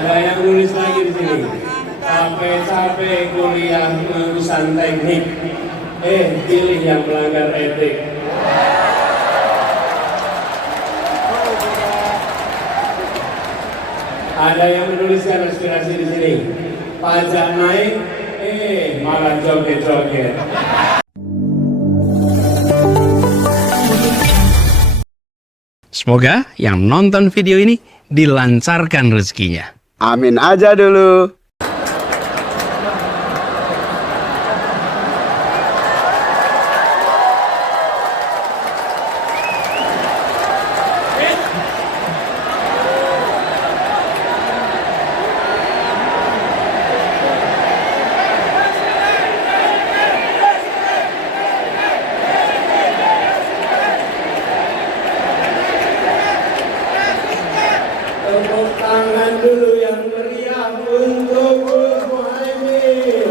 Ada yang nulis lagi di sini. Capek-capek kuliah urusan teknik. Pilih yang melanggar etik. Ada yang menuliskan aspirasi di sini. Pajak naik, malah joget-joget. Semoga yang nonton video ini dilancarkan rezekinya. Amin aja dulu. Tepuk tangan dulu yang meriah untuk Gus Muhaimin.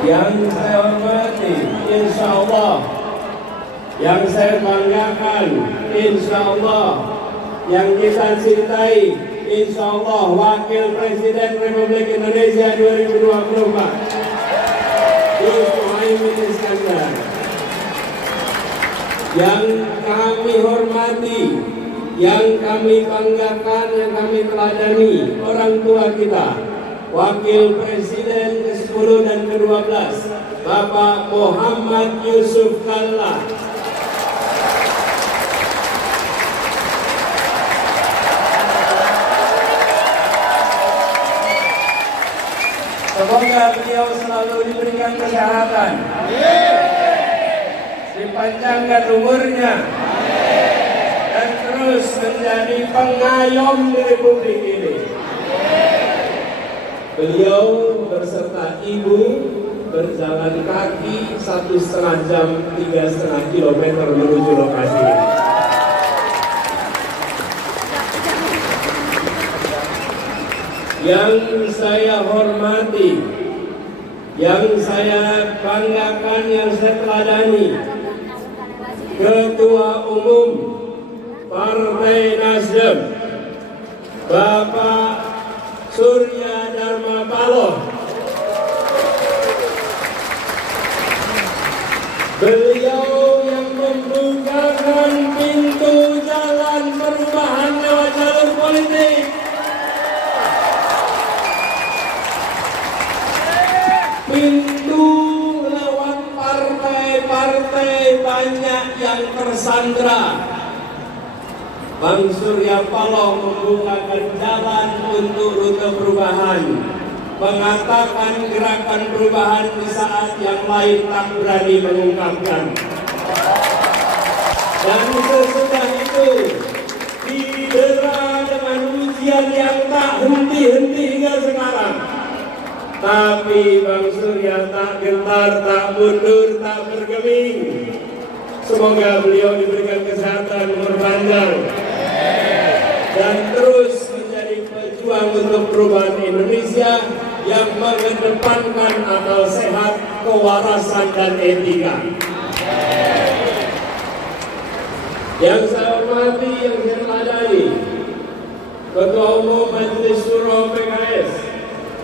Yang saya hormati, insya Allah, yang saya banggakan, insya Allah, yang kita cintai, insya Allah, Wakil Presiden Republik Indonesia 2024, Gus Muhaimin Iskandar. Yang kami hormati, yang kami banggakan, yang kami teladani, orang tua kita, Wakil Presiden ke-10 dan ke-12, Bapak Muhammad Yusuf Kalla. Semoga beliau selalu diberikan kesehatan, dipanjangkan umurnya, dan terus menjadi pengayom di Republik ini. Beliau berserta ibu berjalan kaki 1,5 jam, 3,5 kilometer menuju lokasi ini. Yang saya hormati, yang saya banggakan, yang saya teladani, Ketua Umum Partai Nasdem, Bapak Surya Dharma Paloh. Beliau yang membukakan pintu jalan perubahan lewat jalur politik. Pintu lewat partai-partai banyak yang tersandra. Bang Surya Paloh membukakan jalan untuk rute perubahan, mengatakan gerakan perubahan di saat yang lain tak berani mengungkapkan. Dan sesudah itu didera dengan ujian yang tak henti-henti hingga sekarang. Tapi Bang Surya tak gentar, tak mundur, tak bergeming. Semoga beliau diberikan kesehatan, umur panjang, dan terus menjadi pejuang untuk perubahan Indonesia yang mengedepankan akal sehat, kewarasan, dan etika. Yang saya hormati, yang saya teladani, Ketua Umum Majelis Syuro PKS,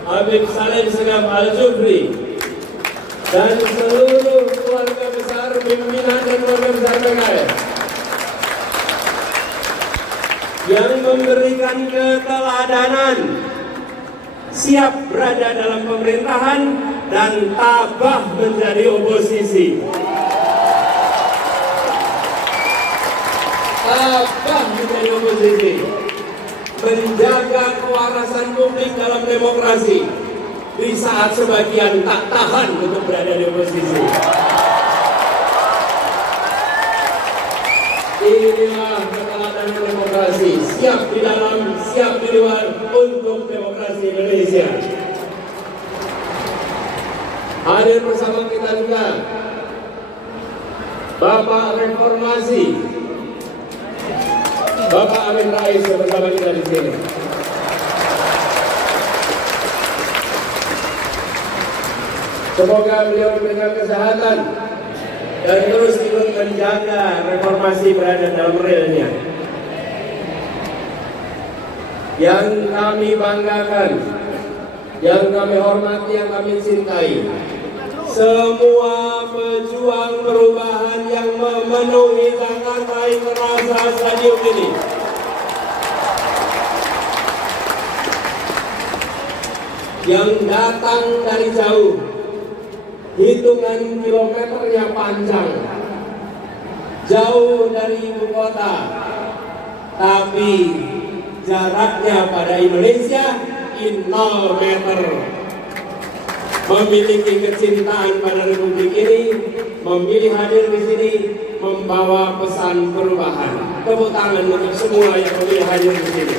Habib Salim Segaf Al-Jufri, dan seluruh keluarga besar pimpinan dan keluarga besar PKS yang memberikan keteladanan, siap berada dalam pemerintahan dan tabah menjadi oposisi. Tabah menjadi oposisi, menjaga kewarasan publik dalam demokrasi di saat sebagian tak tahan untuk berada di oposisi. Inilah keteladanan demokrasi, siap di dalam, siap di luar untuk demokrasi Indonesia. Hadir bersama kita juga Bapak Reformasi, Bapak Amin Rais bersama kita di sini. Semoga beliau diberikan kesehatan dan terus ikut menjaga reformasi berada dalam realnya. Yang kami banggakan, yang kami hormati, yang kami cintai, semua pejuang perubahan yang memenuhi Jakarta International Stadium ini. Yang datang dari jauh, hitungan kilometernya panjang, jauh dari ibu kota, tapi jaraknya pada Indonesia 0 meter. Memiliki kecintaan pada Republik ini, memilih hadir di sini, membawa pesan perubahan. Tepuk tangan untuk semua yang memilih hadir di sini.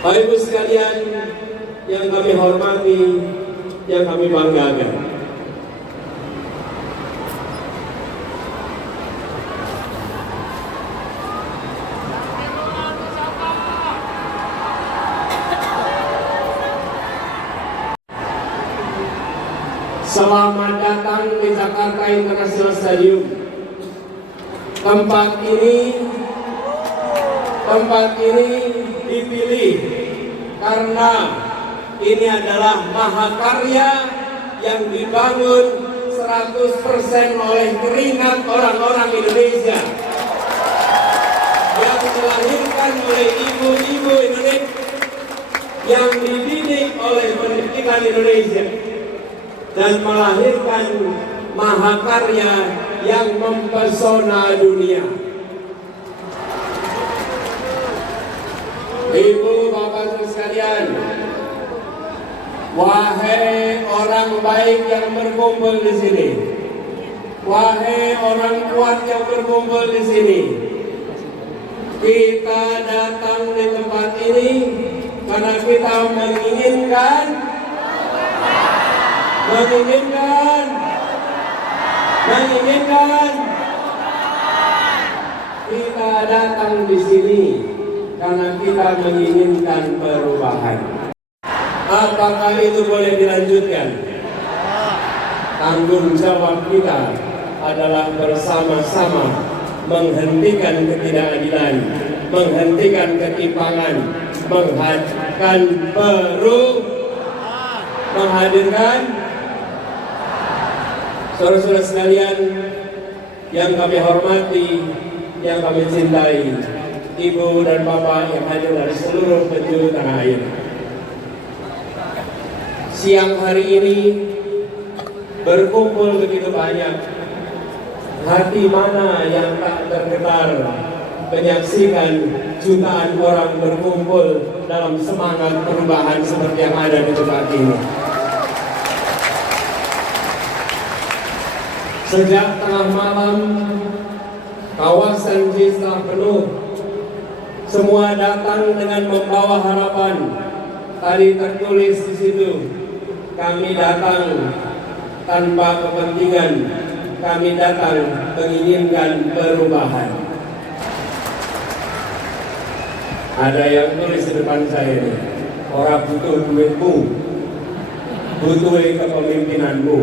Bapak Ibu sekalian yang kami hormati, yang kami banggakan. Selamat datang di Jakarta International Stadium. Tempat ini dipilih karena ini adalah mahakarya yang dibangun 100% oleh keringat orang-orang Indonesia, yang dilahirkan oleh ibu-ibu Indonesia, yang dididik oleh pendidikan Indonesia, dan melahirkan mahakarya yang mempesona dunia. Ibu, bapak sekalian, wahai orang baik yang berkumpul di sini, wahai orang kuat yang berkumpul di sini, kita datang di tempat ini karena kita menginginkan kita datang di sini karena kita menginginkan perubahan. Apakah itu boleh dilanjutkan? Tanggung jawab kita adalah bersama-sama menghentikan ketidakadilan, menghentikan ketimpangan, menghadirkan saudara-saudara sekalian yang kami hormati, yang kami cintai, ibu dan bapak yang hadir dari seluruh penjuru tanah air. Siang hari ini berkumpul begitu banyak. Hati mana yang tak tergetar menyaksikan jutaan orang berkumpul dalam semangat perubahan seperti yang ada di tempat ini. Sejak tengah malam, kawasan Jis telah penuh. Semua datang dengan membawa harapan. Tadi tertulis di situ, kami datang tanpa kepentingan, kami datang menginginkan perubahan. Ada yang tulis di depan saya ini, orang butuh duitmu, butuh kepemimpinanmu.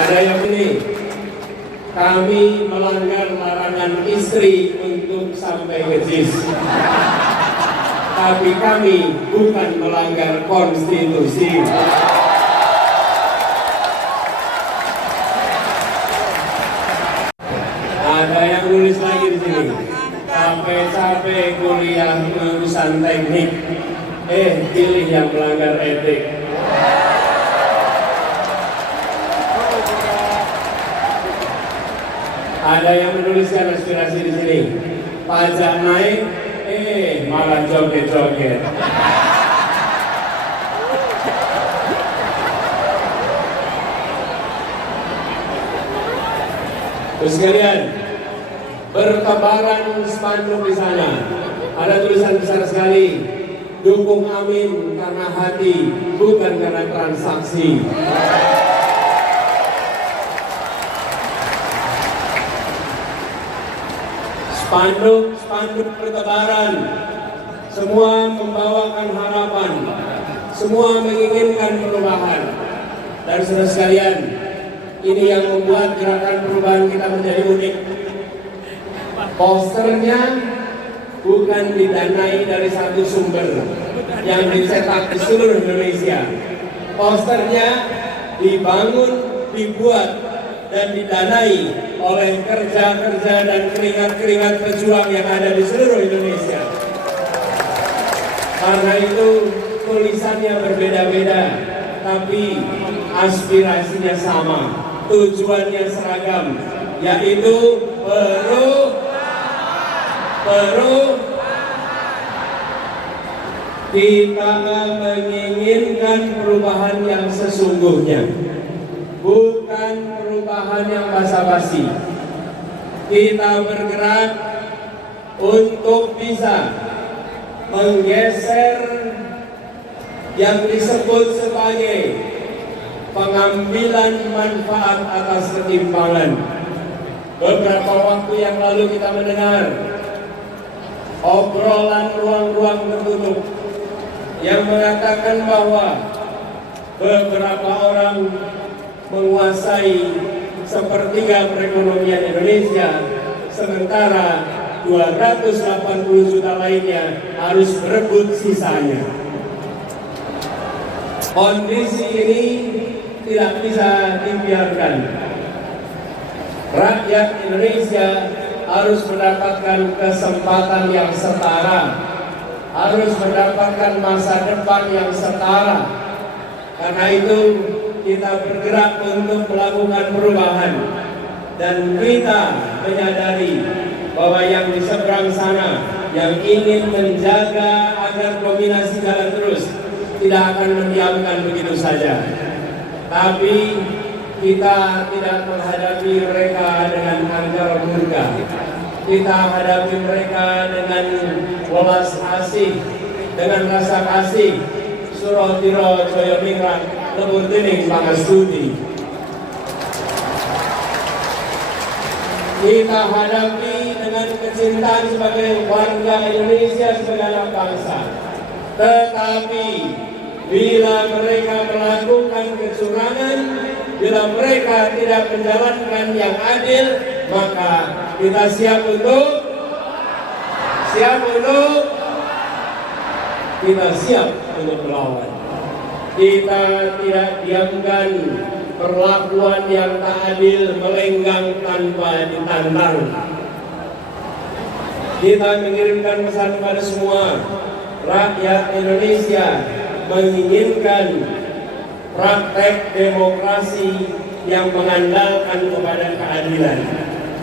Ada yang ini, kami melanggar larangan istri untuk sampai ke JIS. Tapi kami bukan melanggar konstitusi. Ada yang nulis lagi di sini, capek-capek kuliah urusan teknik, pilih yang melanggar etik. Ada yang menuliskan aspirasi di sini, pajak naik, malah joget-joget. Terus sekalian, bertebaran spanduk di sana. Ada tulisan besar sekali, dukung Amin karena hati, bukan karena transaksi. Spanduk bertebaran, semua membawakan harapan, semua menginginkan perubahan. Dan saudara sekalian, ini yang membuat gerakan perubahan kita menjadi unik. Posternya bukan didanai dari satu sumber yang dicetak di seluruh Indonesia. Posternya dibangun, dibuat, dan didanai oleh kerja-kerja dan keringat-keringat pejuang yang ada di seluruh Indonesia. Karena itu tulisannya berbeda-beda, tapi aspirasinya sama, tujuannya seragam, yaitu kita menginginkan perubahan yang sesungguhnya, bukan perubahan yang basa-basi. Kita bergerak untuk bisa menggeser yang disebut sebagai pengambilan manfaat atas ketimpangan. Beberapa waktu yang lalu kita mendengar obrolan ruang-ruang tertutup yang mengatakan bahwa beberapa orang menguasai sepertiga perekonomian Indonesia, sementara 280 juta lainnya harus berebut sisanya. Kondisi ini tidak bisa dibiarkan. Rakyat Indonesia harus mendapatkan kesempatan yang setara, harus mendapatkan masa depan yang setara. Karena itu kita bergerak untuk melakukan perubahan, dan kita menyadari bahwa yang di seberang sana yang ingin menjaga agar dominasi jalan terus tidak akan mendiamkan begitu saja. Tapi kita tidak menghadapi mereka dengan anggar murka. Kita hadapi mereka dengan welas asih, dengan rasa kasih. Suratiro Joyo Mingrat lebur dening pangastudi. Kita hadapi dengan kecintaan sebagai warga Indonesia, sebagai anak bangsa. Tetapi bila mereka melakukan kecurangan, bila mereka tidak menjalankan yang adil, maka kita siap untuk melawan. Kita tidak diamkan perlakuan yang tak adil melenggang tanpa ditantang. Kita mengirimkan pesan kepada semua rakyat Indonesia, menginginkan praktek demokrasi yang mengandalkan kepada keadilan,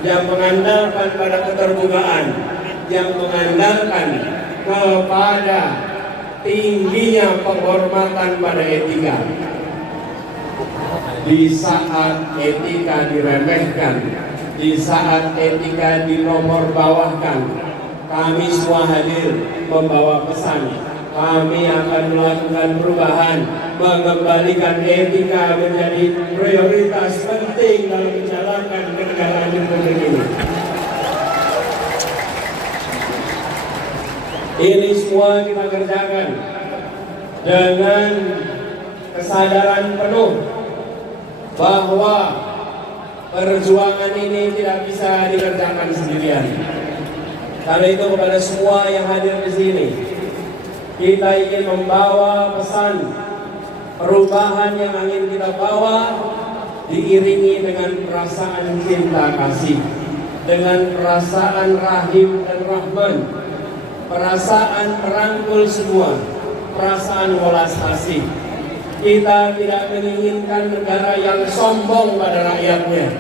yang mengandalkan pada keterbukaan, yang mengandalkan kepada tingginya penghormatan pada etika. Di saat etika diremehkan, di saat etika dinomorbawahkan, kami semua hadir membawa pesan. Kami akan melakukan perubahan, mengembalikan etika menjadi prioritas penting dalam menjalankan kenegaraan republik ini. Ini semua kita kerjakan dengan kesadaran penuh bahwa perjuangan ini tidak bisa dikerjakan sendirian. Karena itu kepada semua yang hadir di sini, kita ingin membawa pesan perubahan yang ingin kita bawa diiringi dengan perasaan cinta kasih, dengan perasaan rahim dan rahman, perasaan merangkul semua, perasaan welas kasih. Kita tidak menginginkan negara yang sombong pada rakyatnya.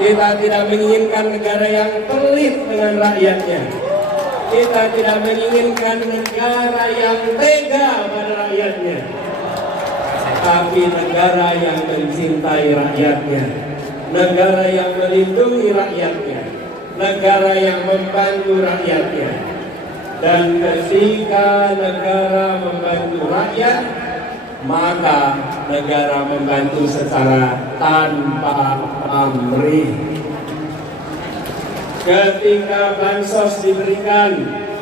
Kita tidak menginginkan negara yang pelit dengan rakyatnya. Kita tidak menginginkan negara yang tega pada rakyatnya. Tapi negara yang mencintai rakyatnya, negara yang melindungi rakyatnya, negara yang membantu rakyatnya. Dan ketika negara membantu rakyat, maka negara membantu secara tanpa pamrih. Ketika bansos diberikan,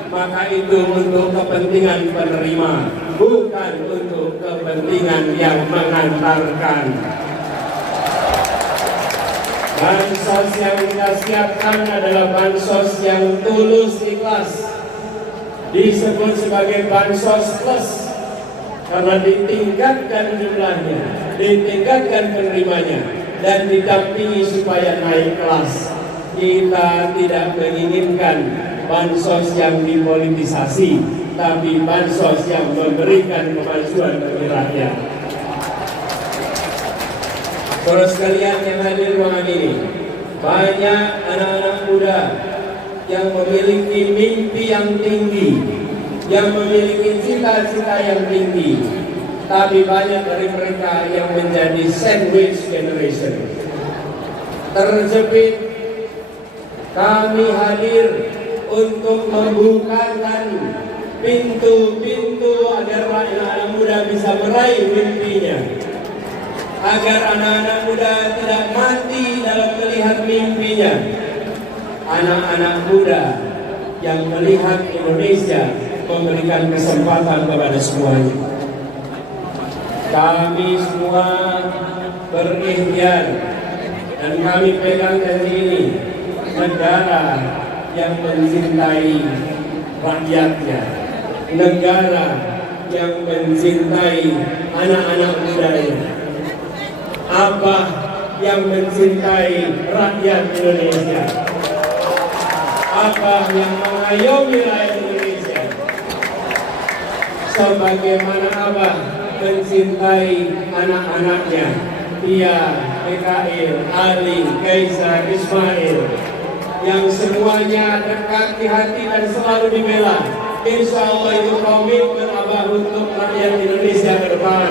maka itu untuk kepentingan penerima, bukan untuk kepentingan yang mengantarkan. Bansos yang kita siapkan adalah bansos yang tulus ikhlas, disebut sebagai bansos plus karena ditingkatkan jumlahnya, ditingkatkan penerimanya, dan didampingi supaya naik kelas. Kita tidak menginginkan bansos yang dipolitisasi, tapi bansos yang memberikan kemajuan bagi rakyat. Saudara sekalian yang hadir ruangan ini, banyak anak-anak muda yang memiliki mimpi yang tinggi, yang memiliki cita-cita yang tinggi, tapi banyak dari mereka yang menjadi sandwich generation, terjepit. Kami hadir untuk membukakan pintu-pintu agar anak-anak muda bisa meraih mimpinya, agar anak-anak muda tidak mati dalam melihat mimpinya. Anak-anak muda yang melihat Indonesia memberikan kesempatan kepada semuanya. Kami semua berikhtiar dan kami pegang janji ini, negara yang mencintai rakyatnya, negara yang mencintai anak-anak mudanya, Abah yang mencintai rakyat Indonesia, Abah yang mengayomi rakyat Indonesia, sebagaimana Abah mencintai anak-anaknya, Tia, Mikail, Ali, Kaisar, Ismail, yang semuanya dekat di hati dan selalu dibela. Insya Allah itu komitmen Abah untuk rakyat Indonesia ke depan.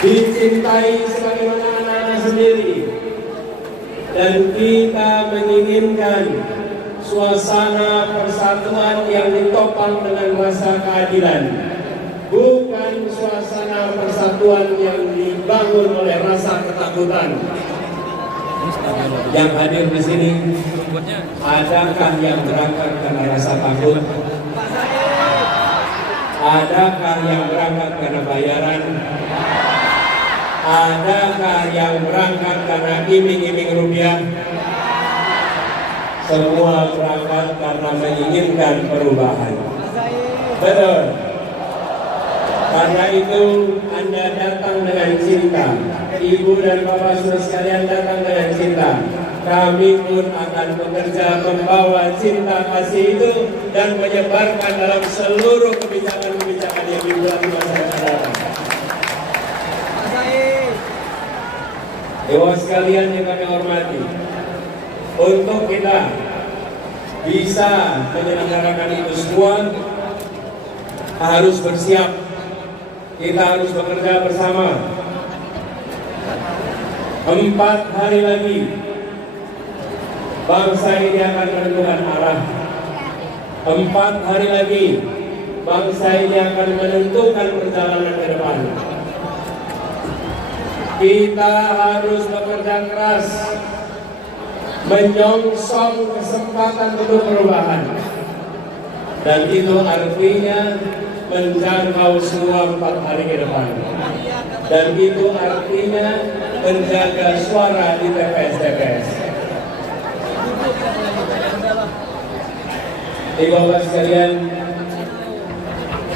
Dicintai sebagaimana anak-anak sendiri, dan kita menginginkan suasana persatuan yang ditopang dengan rasa keadilan, bukan suasana persatuan yang dibangun oleh rasa ketakutan. Yang hadir di sini, adakah yang berangkat karena rasa takut? Adakah yang berangkat karena bayaran? Adakah yang berangkat karena iming-iming rupiah? Semua berangkat karena menginginkan perubahan. Betul. Karena itu Anda datang dengan cinta, Ibu dan Bapak saudara sekalian datang dengan cinta. Kami pun akan bekerja membawa cinta kasih itu dan menyebarkan dalam seluruh kebijakan-kebijakan yang dibuat di masa yang akan datang. Dewa sekalian yang kami hormati, untuk kita bisa menyelenggarakan itu semua harus bersiap. Kita harus bekerja bersama. 4 hari lagi bangsa ini akan menentukan arah. 4 hari lagi bangsa ini akan menentukan perjalanan ke depan. Kita harus bekerja keras, menyongsong kesempatan untuk perubahan, dan itu artinya menjangkau semua 4 hari ke depan, dan itu artinya menjaga suara di TPS-TPS. Ibu-bapak sekalian,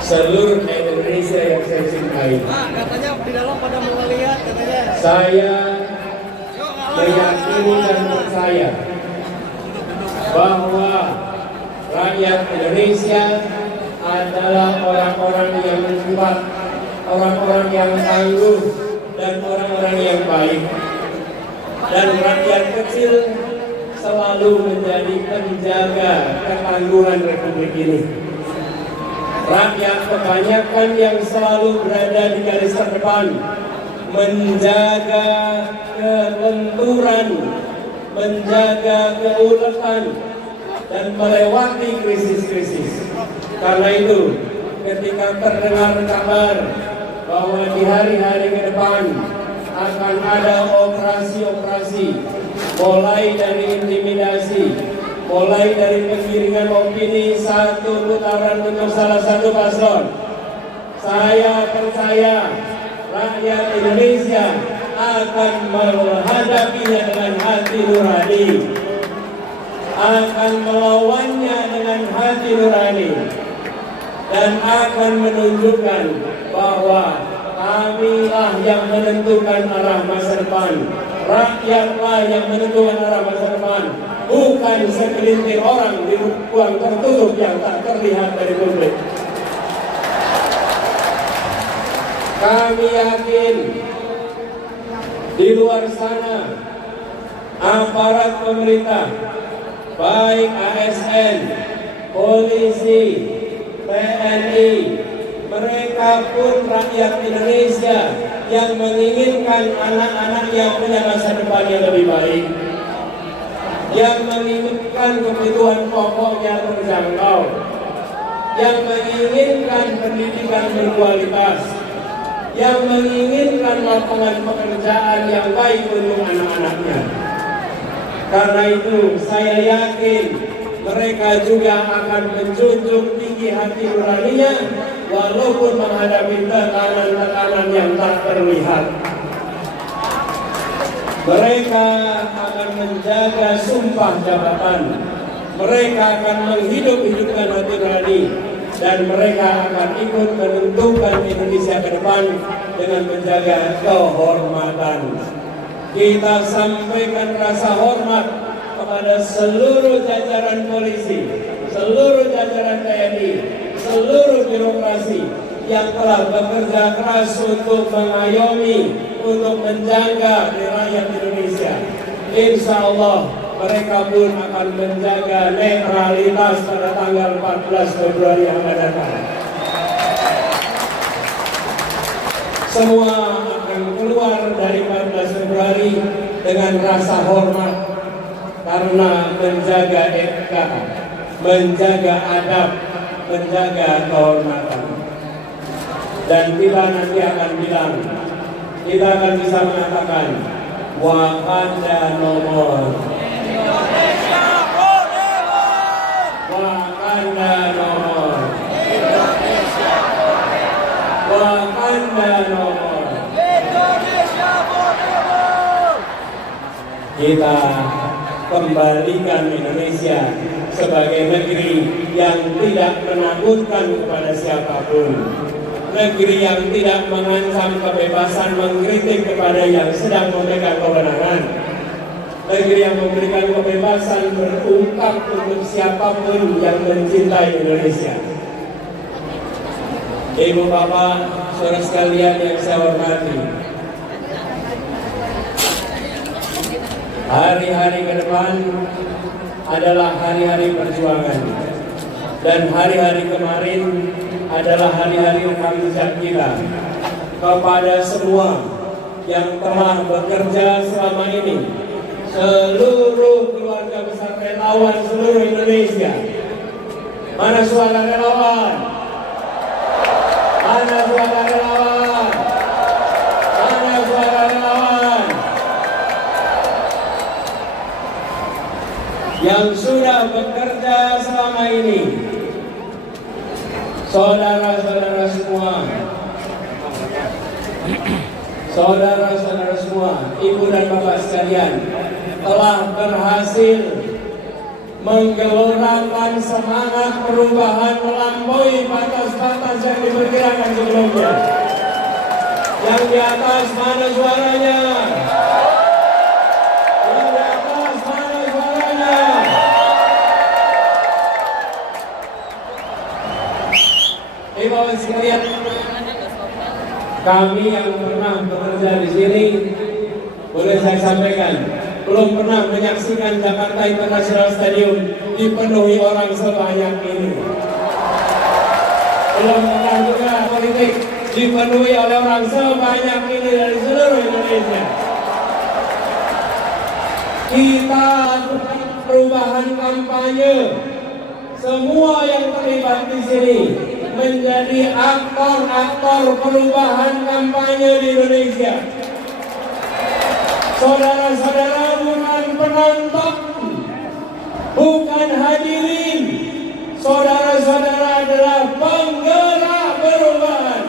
seluruh Indonesia yang saya cintai, katanya di dalam pada melihat katanya. Saya meyakini dan percaya bahwa rakyat Indonesia adalah orang-orang yang kuat, orang-orang yang tangguh, dan orang-orang yang baik. Dan rakyat kecil selalu menjadi penjaga ketangguhan Republik ini. Rakyat kebanyakan yang selalu berada di garis terdepan, menjaga kelenturan, menjaga keuletan, dan melewati krisis-krisis. Karena itu, ketika terdengar kabar bahwa di hari-hari ke depan akan ada operasi-operasi, mulai dari intimidasi, mulai dari penggiringan opini satu putaran untuk salah satu paslon. Saya percaya rakyat Indonesia akan menghadapinya dengan hati nurani, akan melawannya dengan hati nurani, dan akan menunjukkan bahwa kamilah yang menentukan arah masa depan, rakyatlah yang menentukan arah masa depan, bukan segelintir orang di ruang tertutup yang tak terlihat dari publik. Kami yakin di luar sana aparat pemerintah, baik ASN, polisi, TNI, mereka pun rakyat Indonesia yang menginginkan anak-anaknya punya masa depan yang lebih baik, yang menginginkan kebutuhan pokoknya terjangkau, yang menginginkan pendidikan berkualitas, yang menginginkan lapangan pekerjaan yang baik untuk anak-anaknya. Karena itu saya yakin mereka juga akan menjunjung tinggi hati nuraninya walaupun menghadapi tekanan-tekanan yang tak terlihat. Mereka akan menjaga sumpah jabatan, mereka akan menghidup-hidupkan hati nurani, dan mereka akan ikut menentukan Indonesia ke depan dengan menjaga kehormatan. Kita sampaikan rasa hormat kepada seluruh jajaran polisi, seluruh jajaran TNI, seluruh birokrasi yang telah bekerja keras untuk mengayomi, untuk menjaga rakyat Indonesia. Insya Allah mereka pun akan menjaga netralitas pada tanggal 14 Februari yang akan datang. Semua akan keluar dari 14 Februari dengan rasa hormat karena menjaga etika, menjaga adab, menjaga kehormatan. Dan kita nanti akan bilang, kita akan bisa mengatakan Wakanda nomor, Indonesia forever. Wakanda nomor, Indonesia forever. Wakanda nomor. Indonesia forever. Kita kembalikan Indonesia sebagai negeri yang tidak menakutkan kepada siapapun, negeri yang tidak mengancam kebebasan mengkritik kepada yang sedang memegang kewenangan, negeri yang memberikan kebebasan berungkap untuk siapapun yang mencintai Indonesia. Ibu bapak, saudara sekalian yang saya hormati, hari-hari ke depan adalah hari-hari perjuangan, dan hari-hari kemarin adalah hari-hari rekam kita kepada semua yang telah bekerja selama ini, seluruh keluarga besar relawan seluruh Indonesia. Mana suara relawan? Mana suara relawan? Mana suara relawan? Yang sudah bekerja selama ini, saudara-saudara semua, saudara-saudara semua, ibu dan bapak sekalian, telah berhasil menggelorakan semangat perubahan melampaui batas-batas yang diperkirakan sebelumnya. Yang di atas mana suaranya? Yang di atas mana suaranya? Bapak sekalian, kami yang pernah bekerja di sini, boleh saya sampaikan, belum pernah menyaksikan Jakarta International Stadium dipenuhi orang sebanyak ini. Belum pernah juga politik dipenuhi oleh orang sebanyak ini dari seluruh Indonesia. Kita lakukan perubahan kampanye. Semua yang terlibat di sini menjadi aktor-aktor perubahan kampanye di Indonesia. Saudara-saudara bukan penonton, bukan hadirin. Saudara-saudara adalah penggerak perubahan.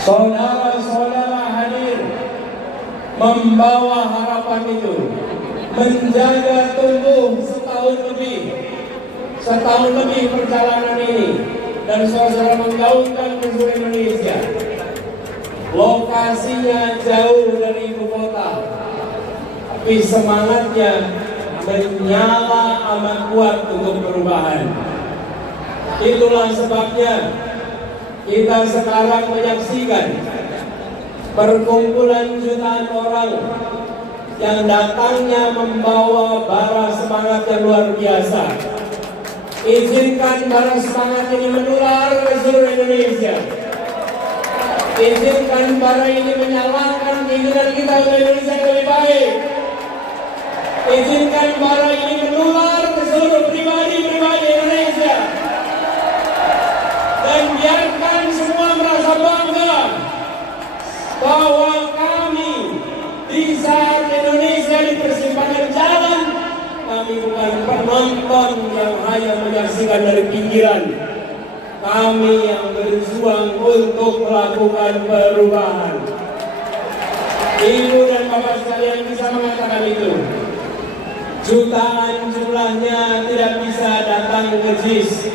Saudara-saudara hadir membawa harapan itu, menjaga tumbuh setahun lebih perjalanan ini, dan saudara menggaungkan ke seluruh Indonesia. Lokasinya jauh dari ibu kota, tapi semangatnya menyala amat kuat untuk perubahan. Itulah sebabnya kita sekarang menyaksikan perkumpulan jutaan orang yang datangnya membawa bara semangat yang luar biasa. Izinkan bara semangat ini menular ke seluruh Indonesia. Izinkan bara ini menyalakan keinginan kita untuk Indonesia yang lebih baik. Izinkan bara ini menular ke seluruh pribadi-pribadi Indonesia. Dan biarkan semua merasa bangga bahwa kami di saat Indonesia di persimpangan jalan, kami bukan penonton yang hanya menyaksikan dari pinggiran. Kami yang berjuang untuk melakukan perubahan. Ibu dan bapak sekalian bisa mengatakan itu. Jutaan jumlahnya tidak bisa datang ke JIS.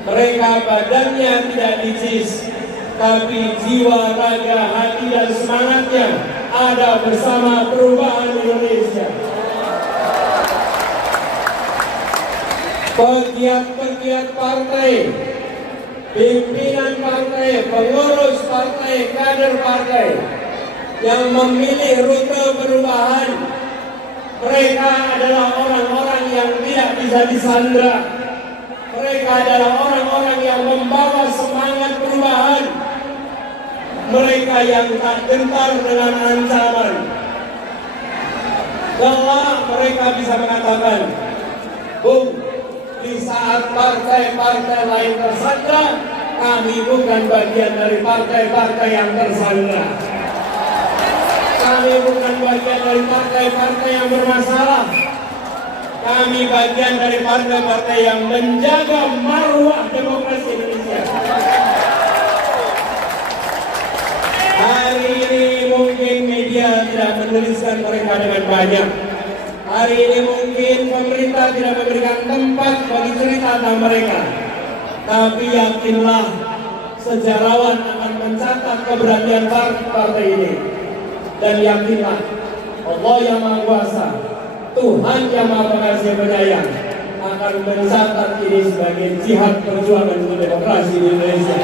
Mereka badannya tidak di JIS, tapi jiwa, raga, hati dan semangatnya ada bersama perubahan Indonesia. Pegiat-pegiat partai, pimpinan partai, pengurus partai, kader partai yang memilih rute perubahan, mereka adalah orang-orang yang tidak bisa disandra. Mereka adalah orang-orang yang membawa semangat perubahan. Mereka yang tak gentar dengan ancaman. Kelak mereka bisa mengatakan, Bung, di saat partai-partai lain tersandra, kami bukan bagian dari partai-partai yang tersandra. Kami bukan bagian dari partai-partai yang bermasalah. Kami bagian dari partai-partai yang menjaga marwah demokrasi Indonesia. Hari ini mungkin media tidak menuliskan mereka dengan banyak. Hari ini mungkin pemerintah tidak memberikan tempat bagi cerita tentang mereka. Tapi yakinlah, sejarawan akan mencatat keberhasilan partai ini. Dan yakinlah, Allah yang Maha Kuasa, Tuhan yang Maha Pengasih Penyayang akan mencatat ini sebagai jihad perjuangan untuk demokrasi di Indonesia.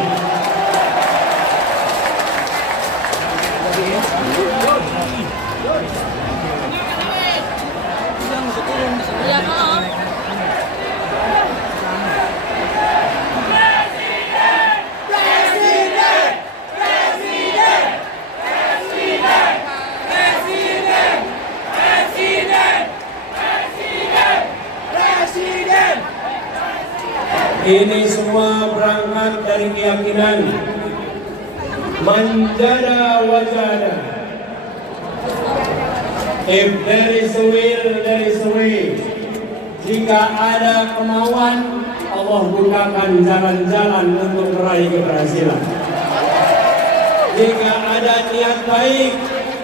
Ini semua berangkat dari keyakinan manjada wajada. If there is a will, there is a way. Jika ada kemauan, Allah bukakan jalan-jalan untuk meraih keberhasilan. Jika ada niat baik,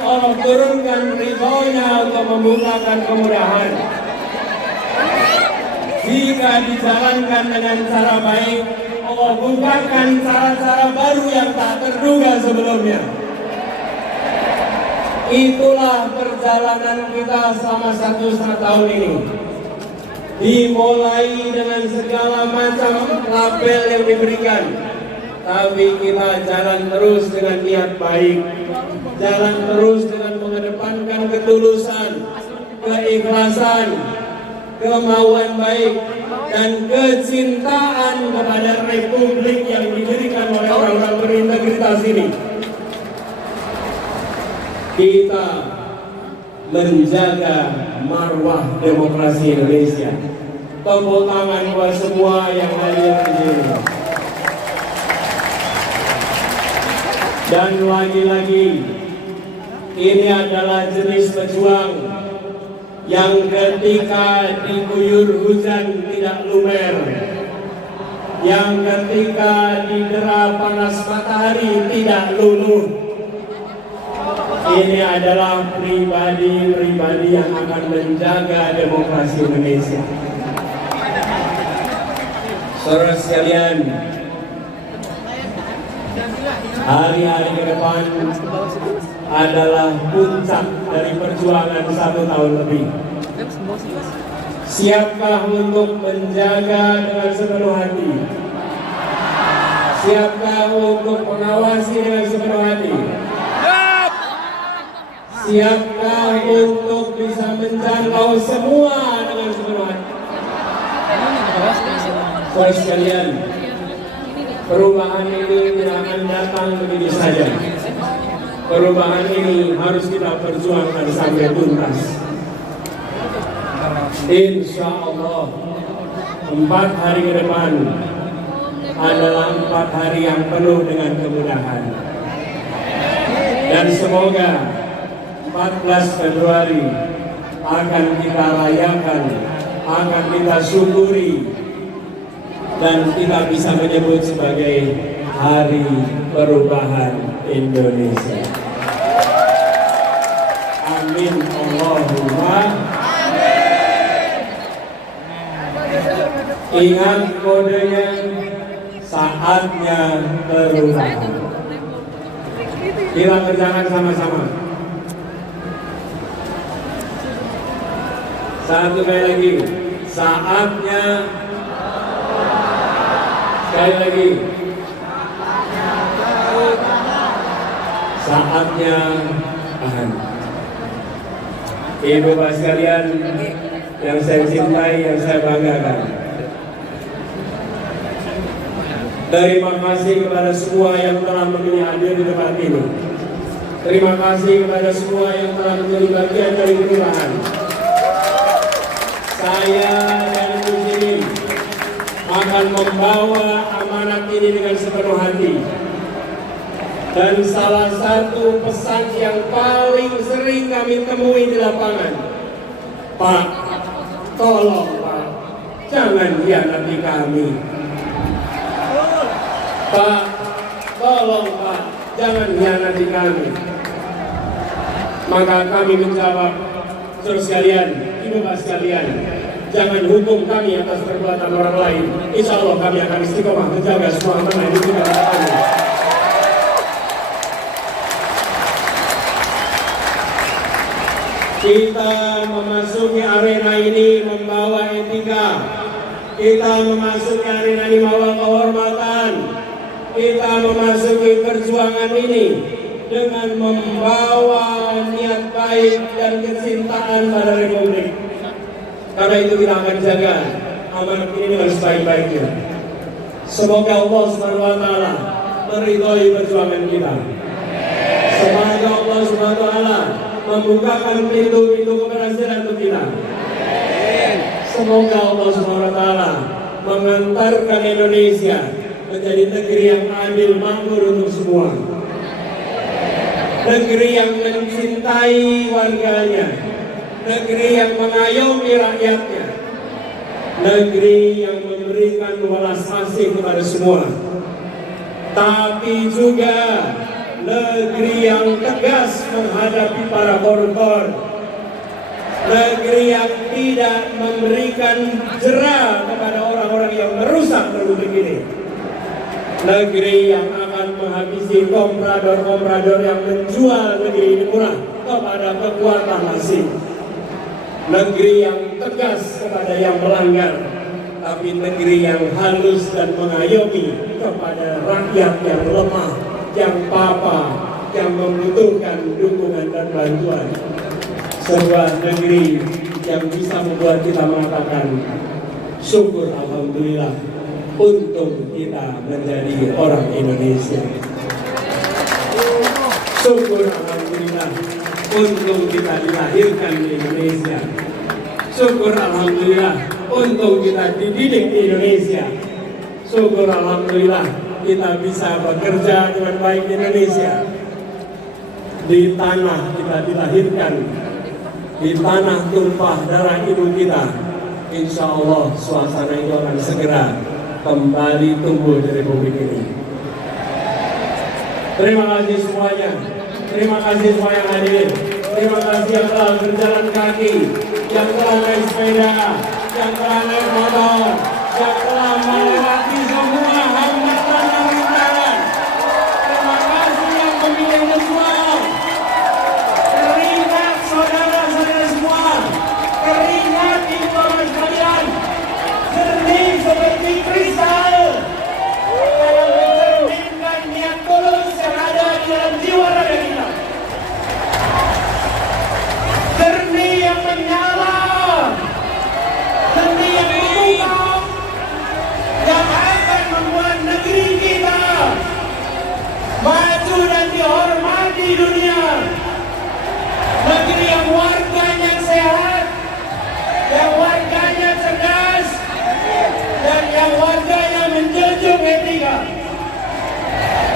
Allah turunkan ridhonya untuk membukakan kemudahan. Jika dijalankan dengan cara baik, Allah bukakan cara-cara baru yang tak terduga sebelumnya. Itulah perjalanan kita selama 1,5 tahun ini. Dimulai dengan segala macam label yang diberikan, tapi kita jalan terus dengan niat baik, jalan terus dengan mengedepankan ketulusan, keikhlasan, kemauan baik, dan kecintaan kepada republik yang didirikan oleh orang-orang berintegritas ini. Kita menjaga marwah demokrasi Indonesia. Tepuk tangan buat semua yang hadir di sini. Dan lagi-lagi Ini adalah jenis pejuang yang ketika diguyur hujan tidak lumer, yang ketika didera panas matahari tidak luluh. Ini adalah pribadi-pribadi yang akan menjaga demokrasi Indonesia. Saudara sekalian, hari-hari ke depan adalah puncak dari perjuangan 1 tahun lebih. Siapkah untuk menjaga dengan sepenuh hati? Siapkah untuk mengawasi dengan sepenuh hati? Siapkah untuk bisa menjangkau semua dengan sepenuh hati? Saudara sekalian, perubahan ini tidak akan datang begitu saja. Perubahan ini harus kita perjuangkan sampai tuntas. Insya Allah 4 hari ke depan adalah 4 hari yang penuh dengan kemudahan. Dan semoga 14 Februari akan kita rayakan, akan kita syukuri, dan kita bisa menyebut sebagai Hari Perubahan Indonesia. Amin Allahumma amin. Ingat kodenya, saatnya berubah. Kita kerjakan sama-sama. Satu kali lagi, saatnya. Sekali lagi, saatnya tahan. Ibu bapak sekalian yang saya cintai, yang saya banggakan, terima kasih kepada semua yang telah memilih hadir di tempat ini. Terima kasih kepada semua yang telah menjadi bagian dari perubahan. Saya dan Ibu Sini akan membawa amanat ini dengan sepenuh hati. Dan salah satu pesan yang paling sering kami temui di lapangan, Pak, tolong Pak, jangan hianati kami. Pak, tolong Pak, jangan hianati kami. Maka kami menjawab, saudara sekalian, ibu bapak sekalian, jangan hukum kami atas perbuatan orang lain. Insya Allah kami akan istiqomah menjaga semua amanah yang kita lakukan. Kita memasuki arena ini membawa etika. Kita memasuki arena ini membawa kehormatan. Kita memasuki perjuangan ini dengan membawa niat baik dan kecintaan pada Republik. Karena itu kita akan jaga amanat ini dengan sebaik-baiknya. Semoga Allah SWT meridhoi perjuangan kita. Semoga Allah SWT membukakan pintu-pintu keberhasilan untuk kita. Semoga Allah SWT mengantarkan Indonesia menjadi negeri yang adil makmur untuk semua. Negeri yang mencintai warganya. Negeri yang mengayomi rakyatnya. Negeri yang memberikan welas asih kepada semua. Tapi juga negeri yang tegas menghadapi para koruptor. Negeri yang tidak memberikan jera kepada orang-orang yang merusak Republik ini. Negeri yang akan menghabisi komprador-komprador yang menjual negeri ini murah kepada kekuatan asing. Negeri yang tegas kepada yang melanggar, tapi negeri yang halus dan mengayomi kepada rakyat yang lemah, yang papa, yang membutuhkan dukungan dan bantuan. Sebuah negeri yang bisa membuat kita mengatakan syukur alhamdulillah, untung kita menjadi orang Indonesia. Syukur alhamdulillah, untung kita dilahirkan di Indonesia. Syukur alhamdulillah, untung kita dididik di Indonesia. Syukur alhamdulillah, kita bisa bekerja dengan baik di Indonesia. di tanah kita dilahirkan, di tanah tumpah darah ibu kita. Insya Allah suasana itu akan segera kembali tumbuh di Republik ini. Terima kasih semuanya. Terima kasih semua yang hadir. Terima kasih yang telah berjalan kaki, yang telah naik sepeda, yang telah naik motor, yang telah melewati semua hambatan dan rintangan. Terima kasih yang memilih berjuang. Keringat saudara-saudara semua, keringat ibu bapak sekalian, jernih seperti kristal yang mencerminkan niat tulus yang ada di dalam jiwa raga kita. Jernih yang menyala, jernih yang membuka, yang akan membuat negeri kita maju dan dihormati dunia. Negeri yang warganya sehat, yang warganya cerdas, dan yang warganya menjunjung etika.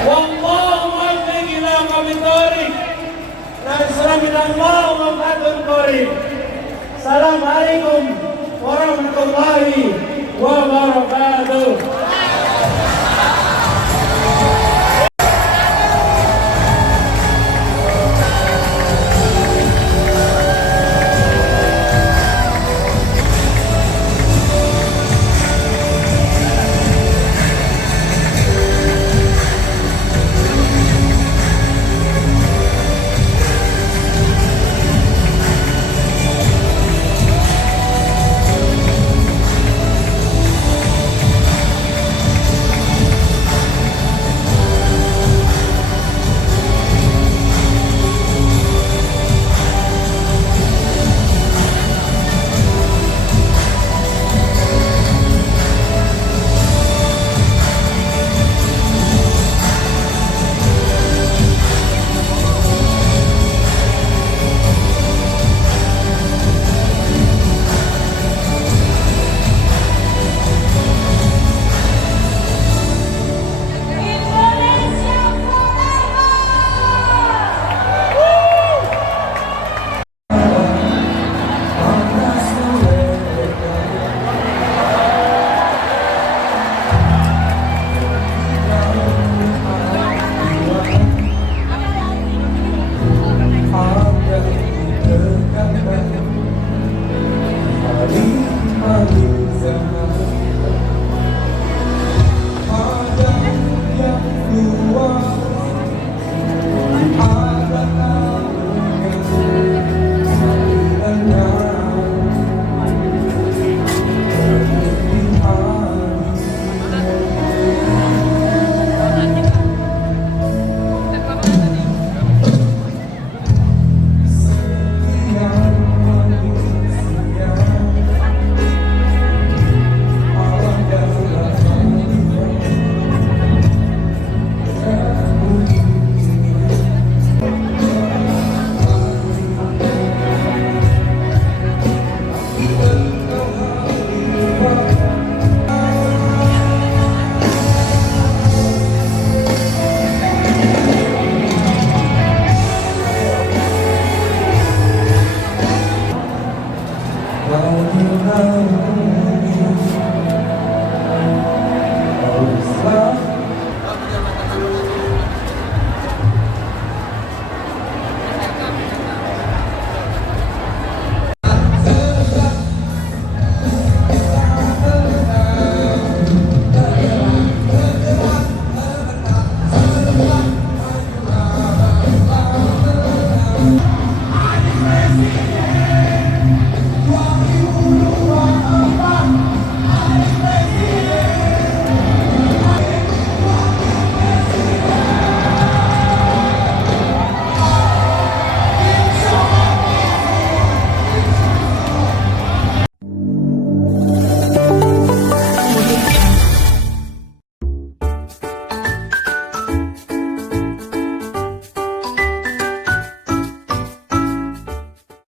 Wallahu muwaffiq ila aqwamit thoriq. Nasrullah wa fathul qarib. Assalamualaikum warahmatullahi wabarakatuh.